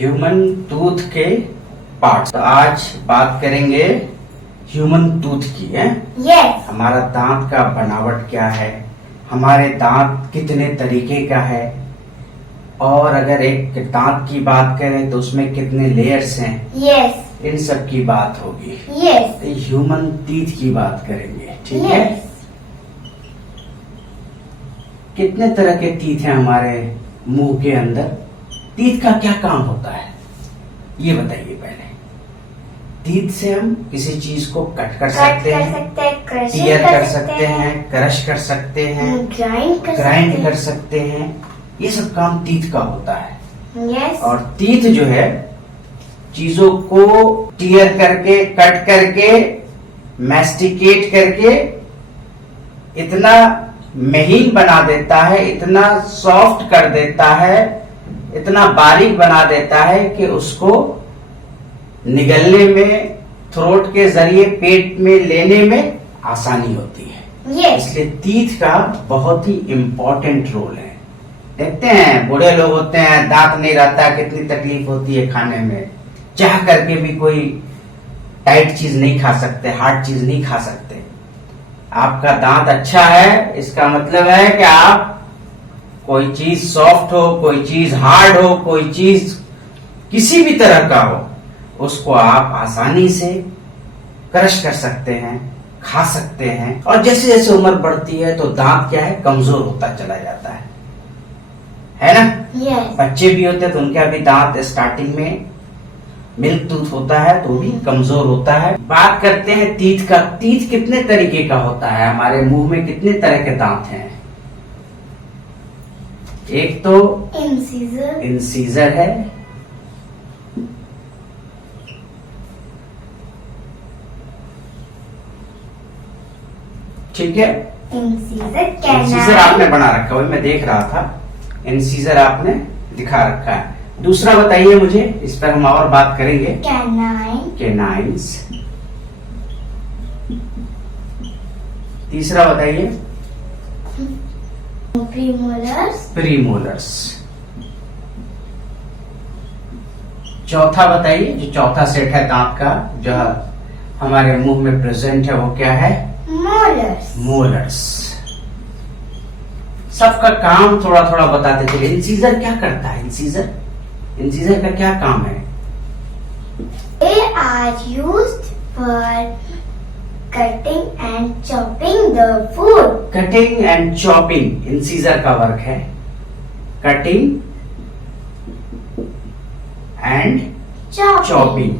Human tooth के part. तो आज बात करेंगे ह्यूमन टूथ की है। यस। हमारा दांत का बनावट क्या है, हमारे दांत कितने तरीके का है, और अगर एक दांत की बात करें तो उसमें कितने लेयर्स हैं। यस। इन सब की बात होगी। यस। तो ह्यूमन टीथ की बात करेंगे, ठीक है। कितने तरह के टीथ हैं हमारे मुंह के अंदर, टीथ का क्या काम होता है ये बताइए पहले। टीथ से हम किसी चीज को कट कर सकते हैं, टीयर कर सकते हैं, क्रश कर सकते हैं, ग्राइंड कर सकते हैं। ये सब काम टीथ का होता है। यस। और टीथ जो है चीजों को टीयर करके, कट करके, मैस्टिकेट करके इतना महीन बना देता है, इतना सॉफ्ट कर देता है, इतना बारीक बना देता है कि उसको निगलने में, थ्रोट के जरिए पेट में लेने में आसानी होती है। यस। इसलिए टीथ का बहुत ही इम्पोर्टेंट रोल है। देखते हैं बूढ़े लोग होते हैं, दांत नहीं रहता, कितनी तकलीफ होती है खाने में, चाह करके भी कोई टाइट चीज नहीं खा सकते, हार्ड चीज नहीं खा सकते। आपका दांत अच्छा है, इसका मतलब है कि आप कोई चीज सॉफ्ट हो, कोई चीज हार्ड हो, कोई चीज किसी भी तरह का हो, उसको आप आसानी से क्रश कर सकते हैं, खा सकते हैं। और जैसे जैसे उम्र बढ़ती है तो दांत क्या है, कमजोर होता चला जाता है ना। यस। बच्चे भी होते हैं तो उनका भी दांत स्टार्टिंग में मिल्क टूथ होता है तो भी कमजोर होता है। बात करते हैं टीथ का। टीथ कितने तरीके का होता है, हमारे मुंह में कितने तरह के दांत हैं। एक तो इंसीजर है, ठीक है। इंसीजर आपने बना रखा, वही मैं देख रहा था। इंसीजर आपने दिखा रखा है। दूसरा बताइए मुझे, इस पर हम और बात करेंगे। कैनाइन्स। तीसरा बताइए। प्रीमोलर्स। चौथा बताइए, जो चौथा सेट है दांत का जो हमारे मुंह में प्रेजेंट है, वो क्या है? मोलर्स। सबका काम थोड़ा थोड़ा बताते चले। इंसीजर क्या करता है? इंसीजर का क्या काम है? They are used for cutting and chopping the food. Cutting and chopping incisor का वर्क है। Cutting and chopping.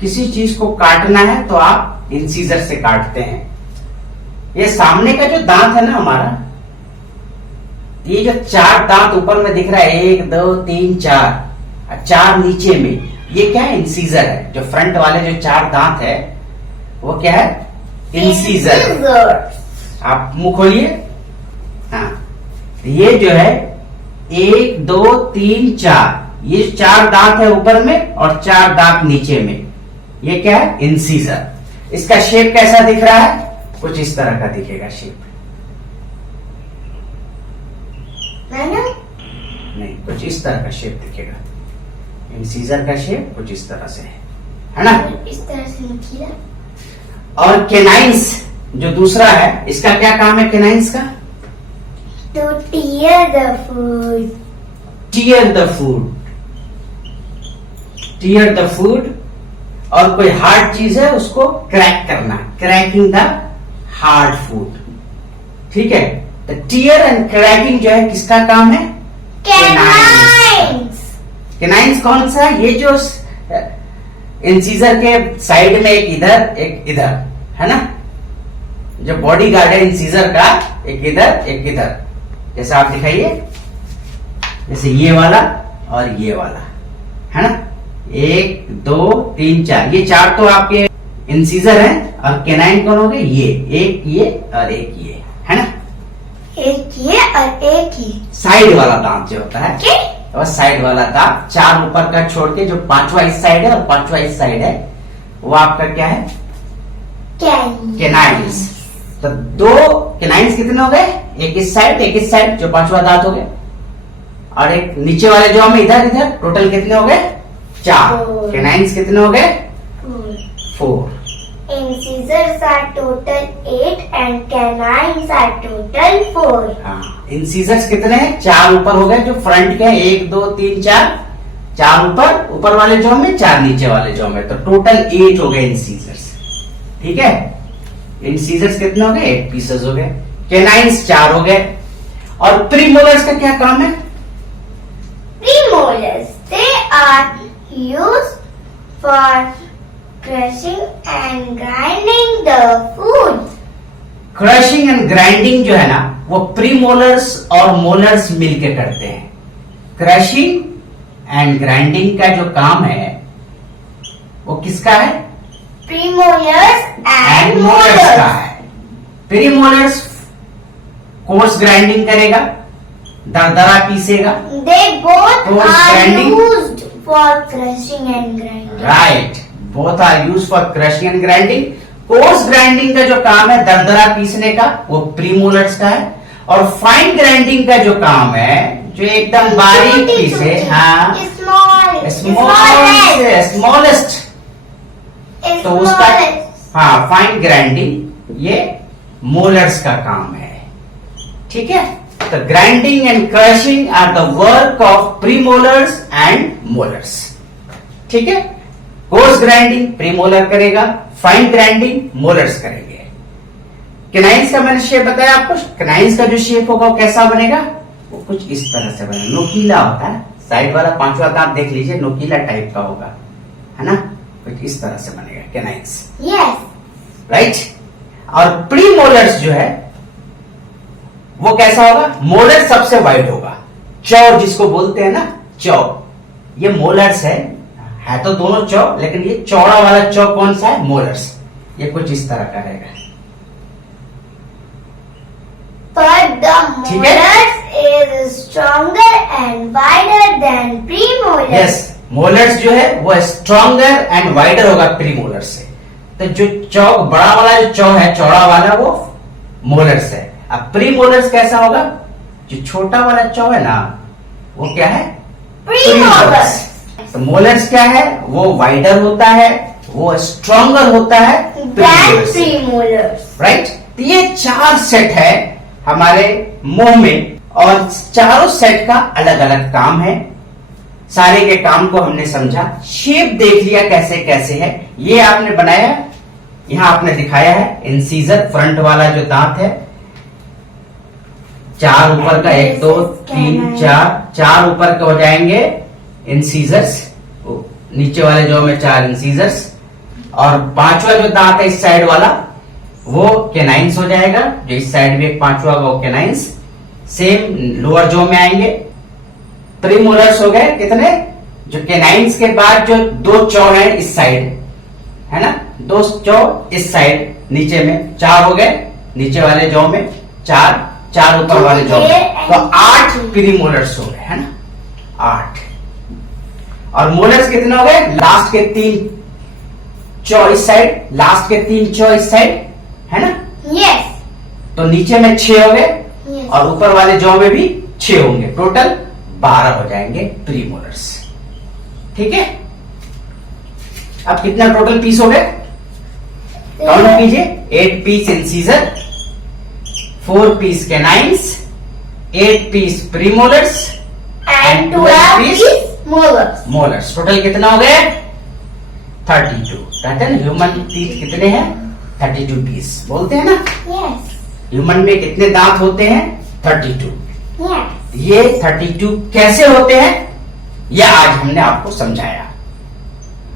किसी चीज को काटना है तो आप इंसीजर से काटते हैं। ये सामने का जो दांत है ना हमारा, ये जो 4 दांत ऊपर में दिख रहा है, 1 2 3 4, 4 नीचे में, ये क्या है? इंसीजर है। जो फ्रंट वाले जो 4 दांत है वो क्या है? इंसीजर। आप मुंह खोलिए। हाँ, ये जो है 1 2 3 4, ये 4 दांत है ऊपर में और 4 दांत नीचे में, ये क्या है? इंसीजर। इसका शेप कैसा दिख रहा है? कुछ इस तरह का दिखेगा शेप। नहीं, कुछ इस तरह का शेप दिखेगा। इंसीजर का शेप कुछ इस तरह से है ना? इस तरह से निकला। और केनाइन्स जो दूसरा है, इसका क्या काम है केनाइन्स का? To tear the food. Tier the food. Tier the food. और कोई हार्ड चीज है उसको क्रैक करना, क्रैकिंग द हार्ड फूड, ठीक है। तो टीयर एंड क्रैकिंग जो है किसका काम है? केनाइन्स कौन सा? ये जो इंसीजर के साइड में एक इधर एक इधर है ना, जो बॉडी गार्ड है इंसीजर का, एक इधर एक इधर। जैसा आप दिखाइए, जैसे ये वाला और ये वाला है ना, 1 2 3 4, ये 4 तो आपके इंसीजर हैं। और केनाइन कौन हो गए? ये एक, ये और एक ये, है ना। एक ये और एक ही साइड वाला दांत जो होता है, और साइड वाला दांत 4 ऊपर का छोड़ के जो 5वां इस साइड है और 5वां इस साइड है, वो आपका क्या है? केनाइन्स। तो 2 केनाइन्स कितने हो गए? एक इस साइड एक इस साइड, जो 5वां दांत हो गया। और एक नीचे वाले जॉ में इधर इधर, टोटल कितने हो गए? 4। Four. कैनाइन्स कितने हो गए? 4. 4। Incisors are total 8 and canines are total 4. हाँ, इंसीजर्स कितने हैं? 4 ऊपर हो गए जो फ्रंट के हैं, 1 2 3 4। 4 ऊपर वाले जॉ में, 4 नीचे वाले जॉ में, तो टोटल 8 हो गए इंसीजर्स। ठीक है, इंसीजर्स कितने हो गए? 8 पीसेस हो गए। कैनाइन्स 4 हो गए। और प्रीमोलर्स का क्या काम है? Premolars, they are used for crushing and grinding the food. Crushing and grinding जो है ना, वो प्रीमोलर्स और मोलर्स मिलके करते हैं। क्रशिंग एंड ग्राइंडिंग का जो काम है वो किसका है? Premolars and मोलर्स का molars. है। प्रीमोलर्स कोर्स ग्राइंडिंग करेगा, दरदरा पीसेगा। They both Coarse are grinding. used for crushing and grinding. Right, both are use for crushing and grinding. Coarse grinding का जो काम है, दरदरा पीसने का, वो प्रीमोलर्स का है। और फाइन ग्राइंडिंग का जो काम है, जो एकदम बारीक पीसे, हाँ, स्मॉलेस्ट, तो उसका, हाँ, फाइन ग्राइंडिंग ये मोलर्स का काम है। ठीक है, तो grinding and crushing are the work of premolars and molars. ठीक है, कोर्स ग्राइंडिंग प्रीमोलर करेगा, फाइन ग्राइंडिंग मोलर्स करेंगे। कैनाइन्स का मैंने शेप बताया आपको। कैनाइन्स का जो शेप होगा वो कैसा बनेगा? वो कुछ इस तरह से बनेगा, नोकीला होता है। साइड वाला 5वां दांत देख लीजिए, नोकीला टाइप का होगा, है ना, कुछ इस तरह से बनेगा कैनाइन्स। Yes. राइट। और प्रीमोलर्स जो है वो कैसा होगा? मोलर सबसे वाइड होगा, चौ जिसको बोलते हैं ना, चौ। ये मोलर्स है तो दोनों चौ, लेकिन ये चौड़ा वाला चौ कौन सा है? मोलर्स। ये कुछ इस तरह का रहेगा। But the ठीक है? molars is stronger and wider than premolars. Yes, molars जो है वो स्ट्रॉन्गर एंड वाइडर होगा प्रीमोलर से। तो जो चौ बड़ा वाला जो चौ है, चौड़ा वाला, वो मोलर्स है। अब प्रीमोलर्स कैसा होगा? जो छोटा वाला चौ है ना, वो क्या है? Premolars. तो मोलर्स क्या है? वो वाइडर होता है, वो स्ट्रॉन्गर होता है Than प्रीमोलर्स से। premolars. राइट। तो ये 4 सेट है हमारे मुंह में, और चारों सेट का अलग अलग काम है। सारे के काम को हमने समझा, शेप देख लिया कैसे कैसे है। ये आपने बनाया, यहां आपने दिखाया है इंसीजर, फ्रंट वाला जो दांत है, 4 ऊपर का, 1 2 3 4 ऊपर के हो जाएंगे इंसीजर्स, नीचे वाले जो में 4 इंसीजर्स, और 5वां जो दांत है इस साइड वाला, वो कैनाइन्स हो जाएगा। जो इस साइड में 5वां वो कैनाइन्स, सेम लोअर जो में आएंगे। प्रीमोलर्स हो गए कितने? जो कैनाइन्स के बाद जो 2 चौ है इस साइड, है ना, 2 चौ इस साइड, नीचे में 4 हो गए, नीचे वाले जौ में 4 ऊपर वाले जौ में, तो 8 प्रीमोलर्स हो गए, है ना, 8। और मोलर्स कितने हो गए? लास्ट के 3 चौ इस साइड, लास्ट के 3 चौ इस साइड, है ना। Yes. तो नीचे में 6 हो गए, Yes. और ऊपर वाले जौ में भी 6 होंगे, टोटल 12 हो जाएंगे प्रीमोलर्स। ठीक है, अब कितना टोटल पीस हो गए? काउंट कीजिए। 8 piece incisor, 4 piece canines, 8 piece premolars And And 12 piece is molars. Molars. Total कितना हो गया? 32। कहते हैं ना ह्यूमन टीथ कितने हैं? 32 पीस बोलते हैं ना। Yes. ह्यूमन में कितने दांत होते हैं? 32। Yes. ये 32 कैसे होते हैं, यह आज हमने आपको समझाया।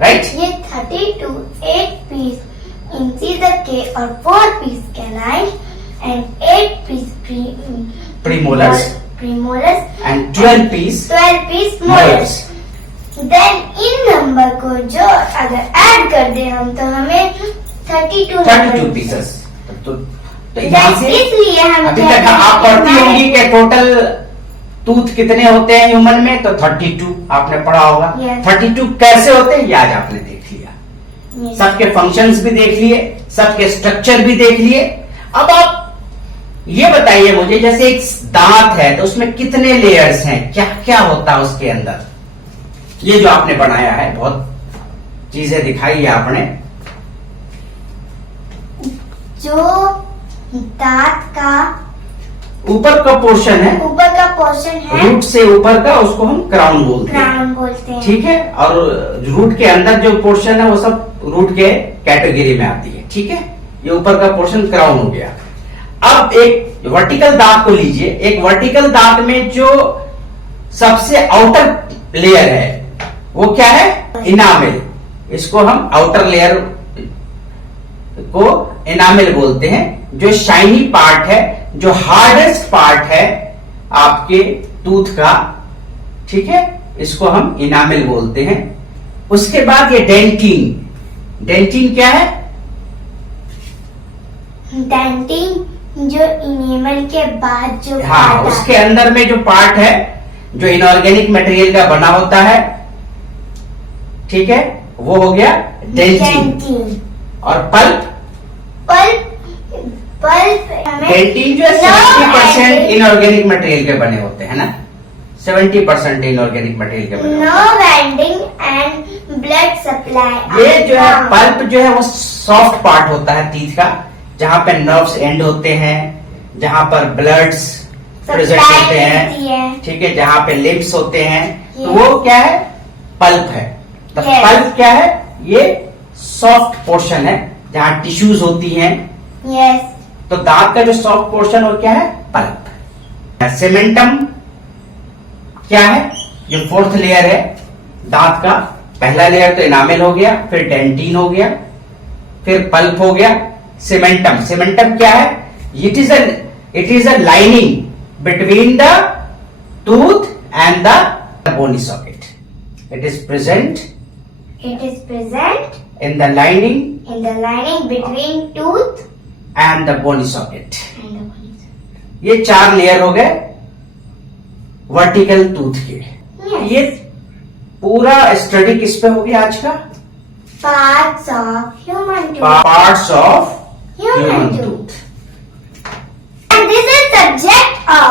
राइट। ये 32 8 पीस इंसीजर के और 4 piece canine and 8 piece premolars premolars and 12 piece 12 piece molars. Molars. Then इन नंबर को जो अगर ऐड कर दे हम, तो हमें 32 पीसेस। तो यहाँ से इसलिए हम अभी तक आप पढ़ती होंगी कि टोटल टूथ कितने होते हैं ह्यूमन में, तो 32 आपने पढ़ा होगा। Yes. 32 कैसे होते हैं ये आज आपने देख लिया। सबके फंक्शंस भी देख लिए, सबके स्ट्रक्चर भी देख लिए। अब आप ये बताइए मुझे, जैसे एक दांत है तो उसमें कितने लेयर्स हैं, क्या क्या होता है उसके अंदर? ये जो आपने बनाया है, बहुत चीजें दिखाई है आपने। जो दांत का ऊपर का पोर्शन है, ऊपर का पोर्शन है, रूट से ऊपर का, उसको हम क्राउन बोलते हैं। क्राउन बोलते हैं। ठीक है, और रूट के अंदर जो पोर्शन है वो सब रूट के कैटेगरी में आती है। ठीक है, ये ऊपर का पोर्शन क्राउन हो गया। अब एक वर्टिकल दांत को लीजिए। एक वर्टिकल दांत में जो सबसे आउटर लेयर है वो क्या है? इनामेल। इसको हम आउटर लेयर को इनामेल बोलते हैं। जो शाइनी पार्ट है, जो हार्डेस्ट पार्ट है आपके टूथ का, ठीक है, इसको हम इनामेल बोलते हैं। उसके बाद ये डेंटिन। डेंटिन क्या है? डेंटिन जो इनेमल के बाद जो हाँ, पार्ट उसके अंदर में जो पार्ट है जो इनऑर्गेनिक मटेरियल का बना होता है, ठीक है, वो हो गया डेंटिन। डेंटिन। और पल्प, पल्प डेंटिन जो है 70% इनऑर्गेनिक मटेरियल के बने होते हैं ना, 70% इनऑर्गेनिक मटेरियल के बने होते हैं। Nerve ending and blood supply. ये जो है पल्प जो है वो सॉफ्ट पार्ट होता है टीथ का, जहां पे नर्व्स एंड होते हैं, जहां पर ब्लड्स प्रेजेंट होते हैं, ठीक है, जहां पे लिम्स होते हैं, तो वो क्या है? पल्प है। तो पल्प क्या है? ये सॉफ्ट पोर्शन है जहां टिश्यूज होती हैं। यस। तो दांत का जो सॉफ्ट पोर्शन वो क्या है? पल्प। सेमेंटम क्या है? जो फोर्थ लेयर है दांत का। पहला लेयर तो इनामेल हो गया, फिर डेंटिन हो गया, फिर पल्प हो गया, सीमेंटम। सीमेंटम क्या है? It is a lining between the tooth and the bony socket. It is present in the lining between tooth and the bony socket. and the bony socket. ये 4 layer हो गए vertical tooth के. Yes. ये पूरा study किस पे हो गया आज का? Parts of human tooth. Parts of Human human tooth. Tooth. And this is subject of